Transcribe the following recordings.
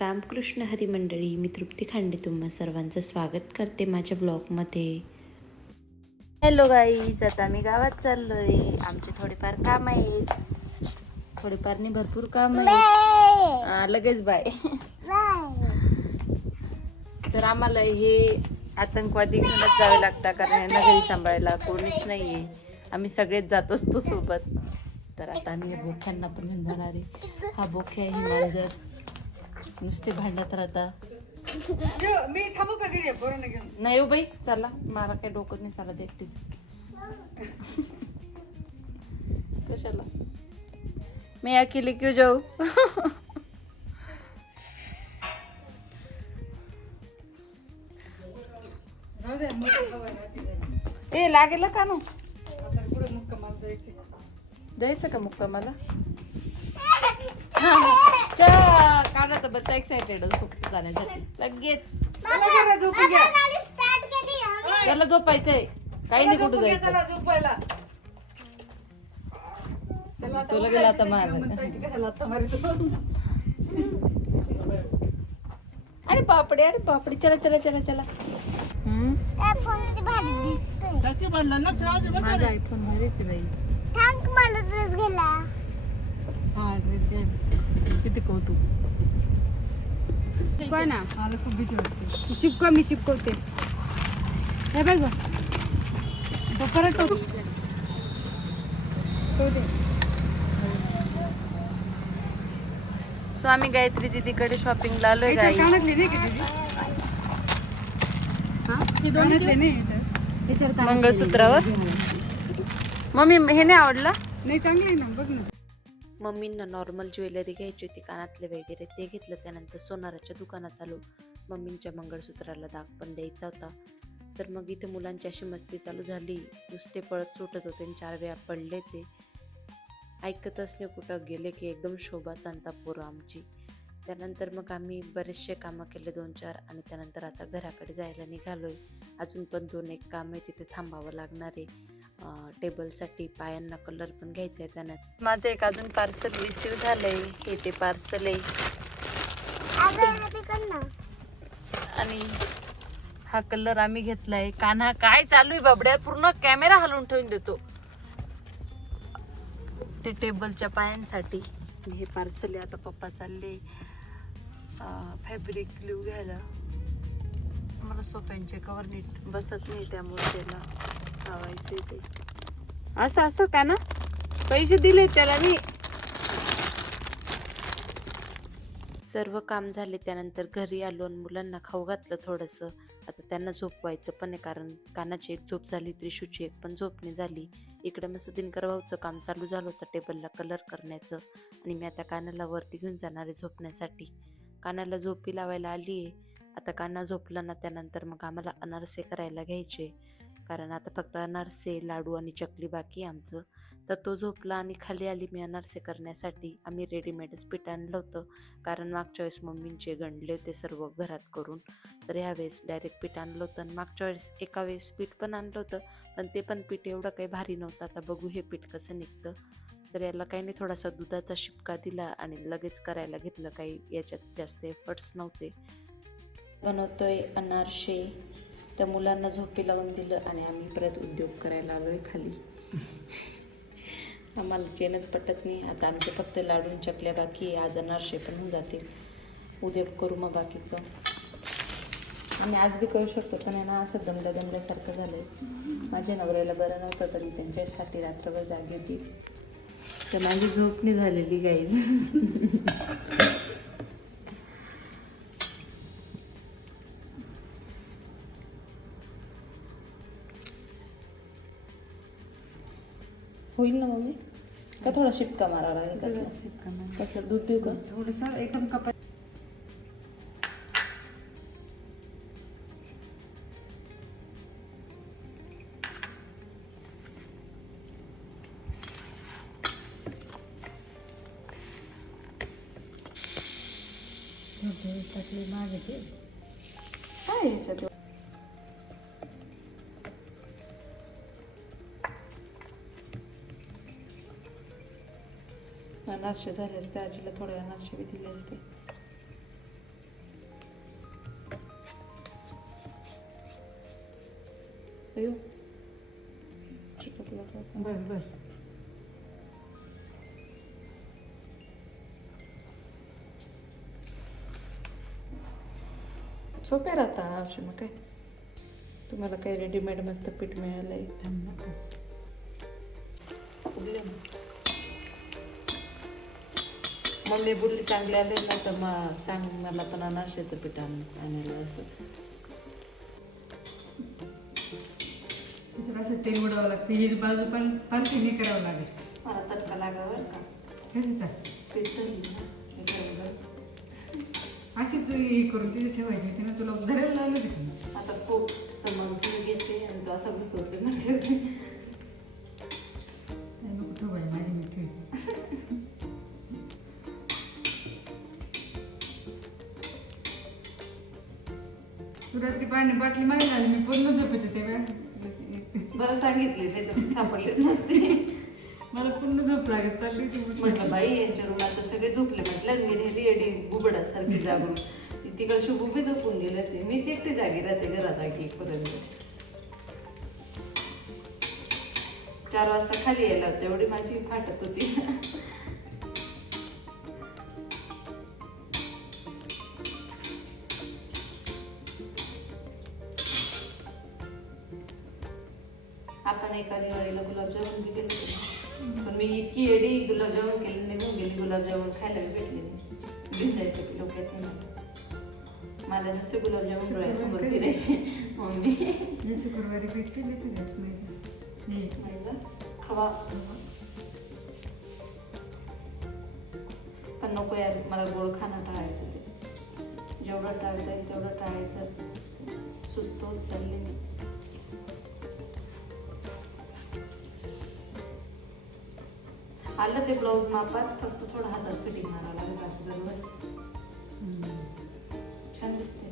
रामकृष्ण हरी मंडळी मी तृप्ती खांडे तुम्हा सर्वांचं स्वागत करते माझ्या ब्लॉगमध्ये. हॅलो गाईज आता आम्ही गावात चाललोय. आमचे थोडेफार काम आहेत. थोडेफार नाही भरपूर काम आहेत. हा, लगेच बाय तर आम्हाला हे आतंकवादी घेऊनच जावे लागतात कारण यांना घरी सांभाळायला कोणीच नाहीये. आम्ही सगळेच जात असतो सोबत. तर आता आम्ही या बोख्यांना पण घेऊन जाणार आहे. हा बोख्या आहे ही मांजर नुसते भांडत राहता. मी थांबू का घरी? पोरांना घेऊन. नाही हो बाई चला. मला काही डोकं नाही चालत एकटीच. कशाला? मी अकेले क्यों जाऊ. ए लागेल का नो? आता पुढे मुक्कामाला जायचे जायचं का मुक्कामाला? काढा तर बरं एक्सायटेड खूप जाण्यासाठी. लगेच. चला जरा झोपून घ्या. त्याला झोपायचंय. काही नाही कुठं जायचं. झोपायला. त्याला आता आता आता? अरे बापडे अरे बापडे. चला चला चला चला. हम्म? माझा आयफोन भारीच आहे बाई. हा ड्रेस घ्या. किती कौतुक? मला खूप भीती वाटते चिपका मी चिपकवते. हे बघ. तो परत तो सो आम्ही गायत्री दीदीकडे शॉपिंगला आलोय. मंगळसूत्रावर? मम्मी हे नाही आवडला? नाही चांगले आहे ना बघ ना. मम्मींना नॉर्मल ज्वेलरी घ्यायची होती कानातले वगैरे ते घेतलं त्यानंतर सोनाराच्या दुकानात आलो. मम्मींच्या मंगळसूत्राला दाग पण द्यायचा होता. तर मग इथे मुलांची अशी मस्ती चालू झाली. नुसते पळत सुटत होते आणि चार वेळा पडले ते. ऐकतच नाही कुठं गेले की एकदम शोभा चांता पोरं आमची. त्यानंतर मग आम्ही बरेचसे कामं केले दोन चार आणि त्यानंतर आता घराकडे जायला निघालोय. अजून पण दोन एक काम आहे तिथे थांबावं लागणार आहे. टेबलसाठी पायांना कलर पण घ्यायचा आहे त्यानं. माझं एक अजून पार्सल रिसीव झालंय. हे ते पार्सल आहे. आणि हा कलर आम्ही घेतलाय. कान्हा काय चालू आहे बाबड्या? पूर्ण कॅमेरा हलवून ठेवून देतो. ते टेबलच्या पायांसाठी. हे पार्सल आहे. आता पप्पा चालले. फॅब्रिक ग्लू घ्यायला. मला सोप्यांचे कवर नीट बसत नाही त्यामुळे त्याला. लावायचे ते. असं असं का ना? पैसे दिले त्याला मी. सर्व काम झाले त्यानंतर घरी आलो आणि मुलांना खाऊ घातलं थोडंसं. आता त्यांना झोपवायचं पण आहे कारण कानाची एक झोप झाली त्रिशूची एक पण झोपणी झाली. इकडे मस्त दिनकर भाऊचं काम चालू झालं होतं टेबलला कलर करण्याचं. आणि मी आता कानाला वरती घेऊन जाणार आहे झोपण्यासाठी. कानाला झोपी लावायला आली आहे आता काना झोपला ना त्यानंतर मग आम्हाला अनारसे करायला घ्यायचे. कारण आता फक्त अनारसे लाडू आणि चकली बाकी आमचं. तर तो झोपला आणि खाली आली मी अनारसे करण्यासाठी. आम्ही रेडीमेडच पीठ आणलं होतं. कारण मागच्या वेळेस मम्मींचे गणले होते सर्व घरात करून. तर ह्यावेळेस डायरेक्ट पीठ आणलं होतं आणि मागच्या वेळेस एका वेळेस पीठ पण आणलं होतं. पण ते पण पीठ एवढं काही भारी नव्हतं. आता बघू हे पीठ कसं निघतं. तर याला काही नाही थोडासा दुधाचा शिपका दिला आणि लगेच करायला घेतलं. काही याच्यात जास्त एफर्ट्स नव्हते. बनवतोय अनारसे. त्या मुलांना झोपी लावून दिलं आणि आम्ही परत उद्योग करायला आलो आहे खाली. आम्हाला चेनच पटत नाही. आता आमचे फक्त लाडून चकल्या बाकी आज अनारसे पण होऊन जातील. उद्या करू मग बाकीचं. आम्ही आज बी करू शकतो पण आहे ना असं दमल्या दमल्यासारखं झालं आहे माझ्या नवऱ्याला बरं नव्हतं तर मी त्यांच्यासाठी रात्रभर जागी होती. तर माझी झोप नाही झालेली गाईज होईल ना मम्मी का थोडा शिपका मारावा लागेल कसं कसं दूध देऊ का थोडस एकदम कप काय याच्यात अनारसे झाले असते. आजीला थोडे अनारसे बी दिले असते. बस बस. सोपे राहता अशी मग काय? तुम्हाला काही रेडीमेड मस्त पीठ मिळालं आहे मम्मी बोलली चांगले आले ना तर मग सांग मला पण अनारशाचं पीठ आण आणायला असं. असं तेल उडवावं लागतं ही बाजू पण पालखी हे करावं लागेल. मला चटका लागावर का. कशाचा ना. अशी तू हे करून तिथे ठेवायची तिने तुला धरायला लावलं तिथे. आता खूप चमक घेते आणि तो असा घुसवते म्हणजे नको रात्री पाणी बाटली माहिती आली मी पूर्ण झोपत होते बा. बरं सांगितले त्याच्यात सापडलेच नसते. मला पूर्ण झोप लागत चालली होती. म्हटलं. बाई यांच्या रूमात तर सगळे झोपले. म्हटलं मी नेहमी एडी गुबडासारखी जागून. तिकडे शुभ उभी झोपून गेले ते मीच एकटी जागी राहते घरात आगी पर्यंत चार वाजता खाली यायला होते एवढी माझी फाटत होती. एका दिवाळीला गुलाबजामुन बी केले होते. पण मी इतकी एडी गुलाबजामुन केली निघून गेली. गुलाबजामुन खायला बी भेटले नाही. घेऊन जायचे मला नुसते गुलाबजामुन डोळ्यासमोर फिरायचे. मम्मी. शुक्रवारी भेट केली तुझ्याच माहिती माझा खवा. पण नको यार मला गोड खाणं टाळायचं ते. जेवढं टाळता येईल तेवढं टाळायचं. सुस्त होत चालले मी. आलं ते ब्लाऊज मापात फक्त थोडं हातात फिटिंग मारावं लागेल बाकी बरोबर छान दिसते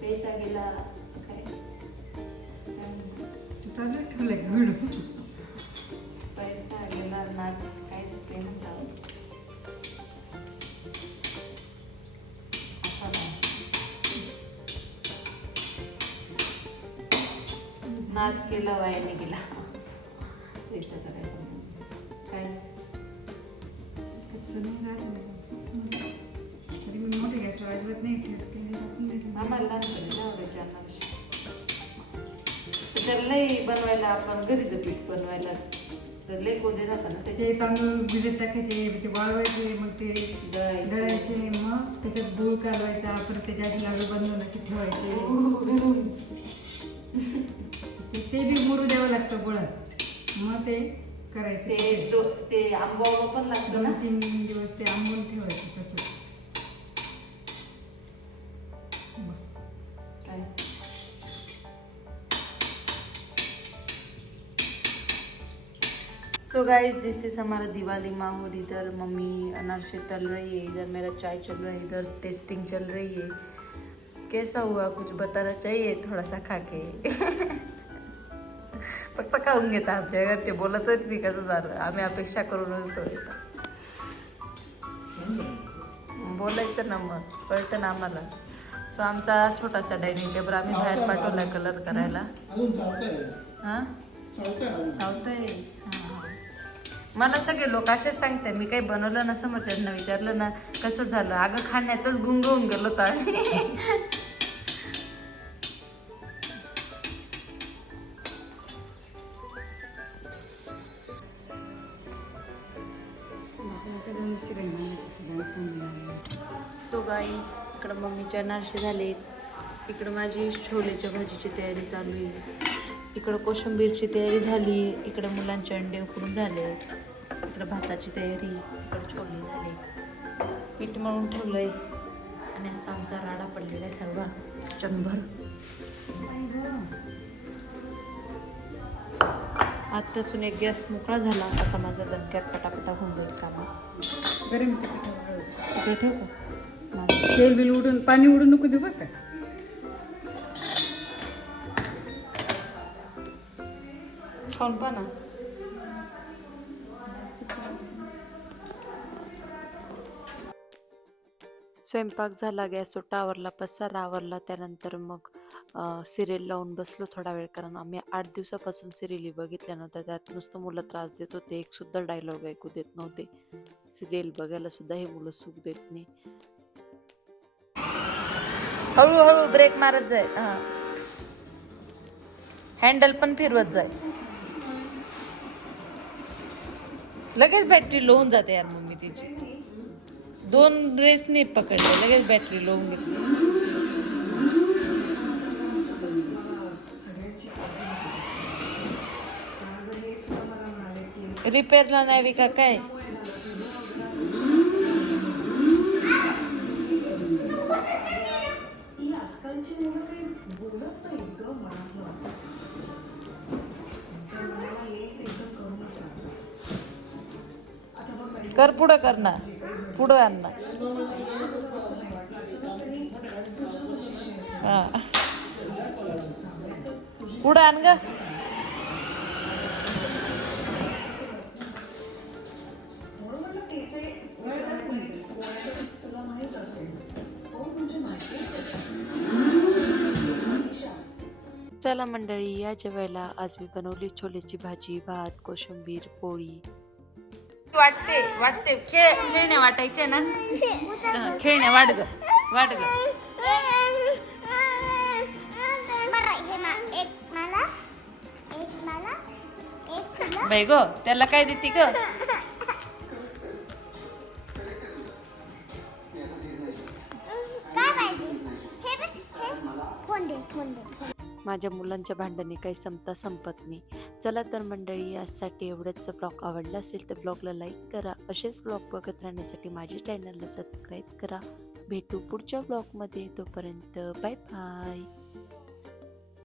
पैसा गेला काय? चालू ठेवलंय व्हिडिओ? पैसा गेला काय ते म्हणतात आता नाही. नाद केला वायाने गेला. पैसा करायचा काय कच्चं नाही राहिलं. तरी मी मोठे गॅस अजिबात नाही ठेवत ते टाकून देते. आम्हाला लहानपणी आवडायचे अनारसे तर लई बनवायला आपण घरीच पीठ बनवायला तर लई कोदे राहतात ना त्याचे ते तांदूळ भिजत टाकायचे ते वाळवायचे मग ते दळायचे. मग त्याच्यात गुळ कालवायचा परत त्याच्या आधी लाडू बनवून असे ठेवायचे ते- ते बी मुरू द्यावं लागतं गुळात मग ते करायचे. ते दो- ते आंबा पण लागतं ना? दोन तीन दिवस ते आंबून ठेवायचे तसंच. काय? सो गाइस दिस इज हमारा दिवाली माहौल इधर मम्मी अनारसे तल रही है इधर मेरा चाय चल रहा है इधर टेस्टिंग चल रही है। कैसा हुआ? कुछ बताना चाहिए? थोड़ा सा खा के फक्त खाऊन घेता आमच्या घरचे बोलतच नाही कसं झालं? आम्ही अपेक्षा करूनच तो बोलायचं ना मग. कळतं ना आम्हाला. सो आमचा छोटासा डायनिंग टेबल आम्ही बाहेर पाठवला कलर करायला. हां? चालतंय हां मला सगळे लोक असेच सांगते मी काही बनवलं ना समोरच्यांना विचारलं ना कसं झालं? अगं खाण्यातच गुंग होऊन गेलो तर गाईज इकडं मम्मीचे अनारसे झालेत. इकडं माझी छोलेच्या भाजीची तयारी चालू आहे. इकडं कोशिंबीरची तयारी झाली. इकडं मुलांचे अंडे उकडून झाले. इकडं भाताची तयारी. इकडं छोले झाले. पीठ मळून ठेवलंय. आणि असा आमचा राडा पडलेला आहे सर्व. चंभर आत्तासून एक गॅस मोकळा झाला. आता माझा दणक्यात पटापटा होऊन जाईल कामा. गरम ठेवू का? तेल बिल उडून पाणी उडून नको देऊ बरं का. खाऊन पहा ना. स्वयंपाक झाला गॅस आवरला पसारा आवरला त्यानंतर मग सिरियल लावून बसलो थोडा वेळ. कारण आम्ही आठ दिवसापासून सिरियली बघितल्या नव्हत्या. त्यात नुसतं मुलं त्रास देत होते. एक सुद्धा डायलॉग ऐकू देत नव्हते. सिरियल बघायला सुद्धा हे मुलं सुख देत नाही. हळूहळू ब्रेक मारत जाय. हा. हँडल पण फिरवत जाय. लगेच बॅटरी लो जाते यार मम्मी तिची. दोन रेसने पकडले लगेच बॅटरी लो होऊन गेली. रिपेअरला नाही विका काय? कर पुढं कर ना. पुढं आण ना. पुढं आण ग. चला मंडळी या जेवायला आज मी बनवली छोलेची भाजी भात कोशिंबीर पोळी. वाटते वाटते. खेळ खेळण्या वाटायचे ना? खेळण्या वाट ग वाट ग हे बाई गो त्याला काय देते ग? माझ्या मुलांच्या भांडणे काही संपता संपत नाही. चला तर मंडळी यासाठी एवढंच ब्लॉग आवडला असेल तर ब्लॉगला लाईक करा. असेच ब्लॉग बघत राहण्यासाठी माझ्या चॅनलला सबस्क्राईब करा. भेटू पुढच्या ब्लॉगमध्ये. तोपर्यंत बाय बाय.